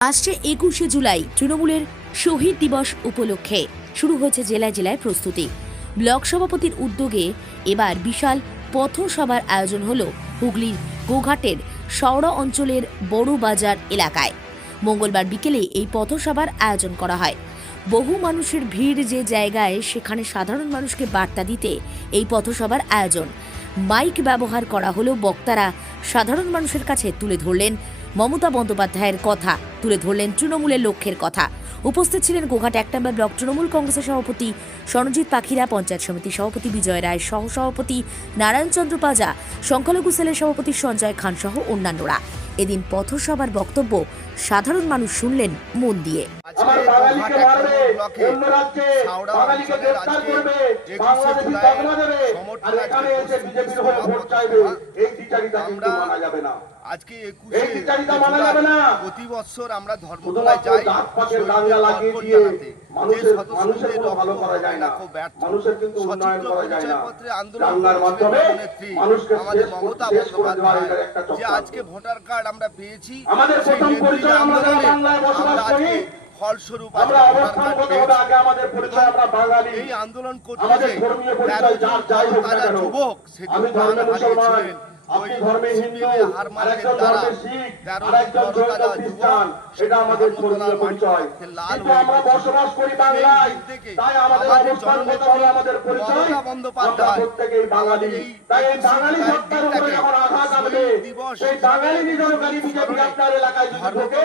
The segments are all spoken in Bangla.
আসছে একুশে জুলাই, তৃণমূলের শহীদ দিবস উপলক্ষে। শুরু হয়েছে জেলায় জেলায় প্রস্তুতি। ব্লক সভাপতির উদ্যোগে এবার বিশাল পথসভার আয়োজন হল হুগলির গোঘাটের শওড়া অঞ্চলের বড় বাজার এলাকায়। মঙ্গলবার বিকেলে এই পথসভার আয়োজন করা হয়। বহু মানুষের ভিড় যে জায়গায়, সেখানে সাধারণ মানুষকে বার্তা দিতে এই পথসভার আয়োজন। মাইক ব্যবহার করা হলেও বক্তারা। সাধারণ মানুষের কাছে তুলে ধরলেন মমতা বন্দ্যোপাধ্যায়ের কথা তুলে ধরলেন তৃণমূলের লক্ষ্যের কথা। উপস্থিত ছিলেন গোঘাট এক নম্বর ব্লক তৃণমূল কংগ্রেসের সভাপতি সরণজিৎ পাখিরা, পঞ্চায়েত সমিতির সভাপতি বিজয় রায় সহ সভাপতি নারায়ণচন্দ্র পাজা, সংখ্যালঘু সেলের সভাপতি সঞ্জয় খান সহ অন্যান্যরা। এদিন পথসভার বক্তব্য সাধারণ মানুষ শুনলেন মন দিয়ে। আমার বাঙালিকে মারবে অন্য রাজ্যে বাঙালিকে গ্রেফতার করবে 21শে বাংলাদেশি তকমা দেবে আর এখানে এসে বিজেপির হয়ে ভোট চাইবে এই টিচারিতা কিন্তু মানা যাবে না। আজকে একুশে বিচারিতা। প্রতি বছর আমরা ধর্মতলায় যাই যে আজকে ভোটার কার্ড আমরা পেয়েছি আমাদের প্রথম পরিচয় আমরা বাংলায় বসবাস করি, আজকে ফলস্বরূপ এই আন্দোলন করতে তেরো জন তারা যুবক সেটা আমাদের পরিচয়। কিন্তু আমরা বসবাস করি বাংলায়। তাই আমাদের আমাদের পরিচয়। প্রত্যেকেই বাঙালি। তাই এই বাঙালি সত্তার উপরে যখন আঘাত আসবে সেই বাঙালি নিধনকারী বিজেপি আপনার এলাকায় যদি ঢোকে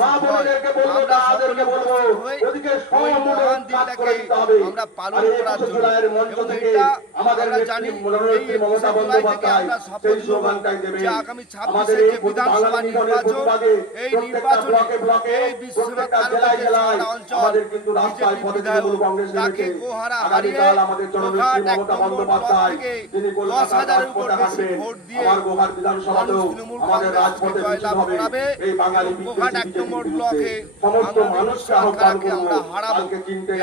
মা বোনেদেরকে বলব সকলে বলব ওদিকে ওই করে দিনটাকে আমরা পালন করার জন্য। এবং এটা আমরা জানি এই একুশে জুলাই থেকে আমরা শপথ নেব যে আগামী আমাদের 26 এই যে বিধানসভা নির্বাচন এই নির্বাচনে এই বিশ্বনাথ সারা অঞ্চল বিজেপি বিধায়ক তাকে গোহারা হারিয়ে গোঘাট এক নম্বর ব্লক থেকে দশ হাজারের উপর বেশি ভোট দিয়ে আমার গোহার মানুষ তৃণমূল কংগ্রেসকে জয়লাভ করাবে। বিদ্বেষী এক নম্বর ব্লকে মানুষকে আহ্বান সরকারকে আমরা হারাবো। এই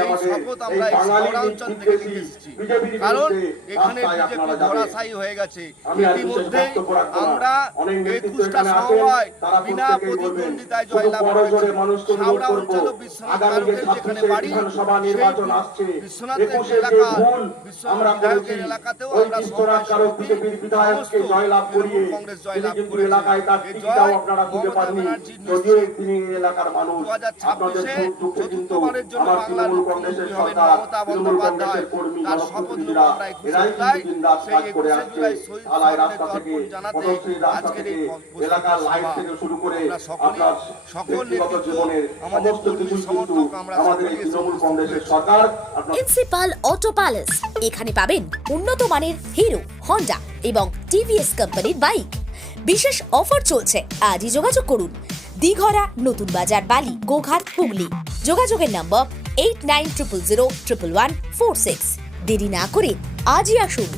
শহরাঞ্চল থেকে এসেছি কারণ এখানে বিজেপি ধরাশায়ী হয়ে গেছে ইতিমধ্যে। আমরা একুশটা সময় বিনা প্রতিদ্বন্দ্বিতায় জয়লাভ করেছে হাওড়া অঞ্চল বিশ্বনাথ আগামী যেখানে বাড়ি সেই বিশ্বনাথের এলাকা বিশ্বনাথ বিধায়কের এলাকাতেও আমরা বিশ্বনাথ সমিতি, তৃণমূল কংগ্রেস জয়লাভ করেছে। এই জয় মমতা ব্যানার্জির নিশ্চিত। তিনি এই এলাকার মানুষ 2026 আপনাদের সুখ দুঃখে কিন্তু চতুর্থবারের জন্য বাংলার তৃণমূল কংগ্রেসের সরকার তৃণমূল কংগ্রেসের কর্মী তার শপথ নেব জনপ্রতিনিধিরা এরাই কিন্তু দিন রাত কাজ করে আসছে জুলাই শহীদ আলাই স্মরণে রাস্তা থেকে পদশ্রী রাস্তা থেকে এলাকার লাইট থেকে শুরু করে আপনার ব্যক্তিগত জীবনের সমস্ত কিছু কিন্তু আমাদের এই তৃণমূল কংগ্রেসের সরকার প্রিন্সিপাল অটো প্যালেস এখানে পাবেন উন্নত মানের হিরো হন্ডা এবং টিভিএস কোম্পানির বাইক। বিশেষ অফার চলছে আজই যোগাযোগ করুন। দিঘরা নতুন বাজার বালি গোঘাট হুগলি। যোগাযোগের number eight nine triple zero triple one four six দেরি না করে আজই আসুন।